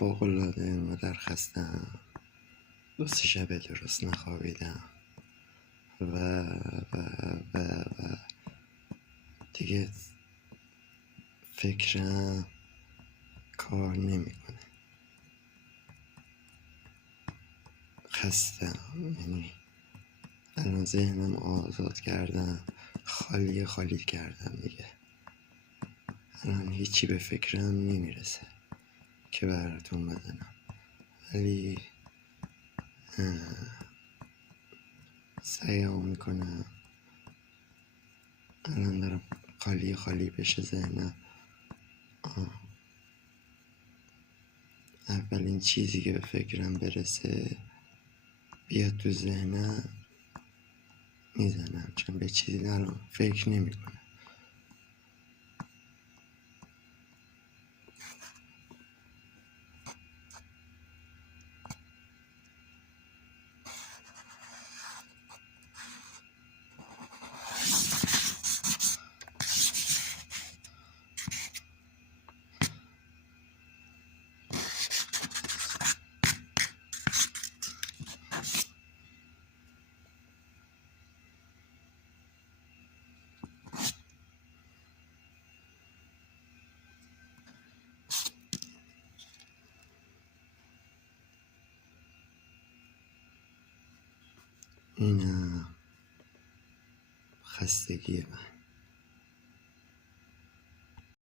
فوق‌العاده انقدر خستم، 2-3 شب درست نخوابیدم و و و دیگه فکرم کار نمیکنه. خستم، یعنی الان ذهنم آزاد کردم، خالی کردم دیگه. الان هیچی به فکرم نمیرسه که براتون بدنم، ولی سعیمو میکنم الان دارم خالی بشه ذهنم. اولین چیزی که به فکرم برسه بیاد تو ذهنم میزنم، چون به چیزی الان فکر نمیکنم. این خستگی من.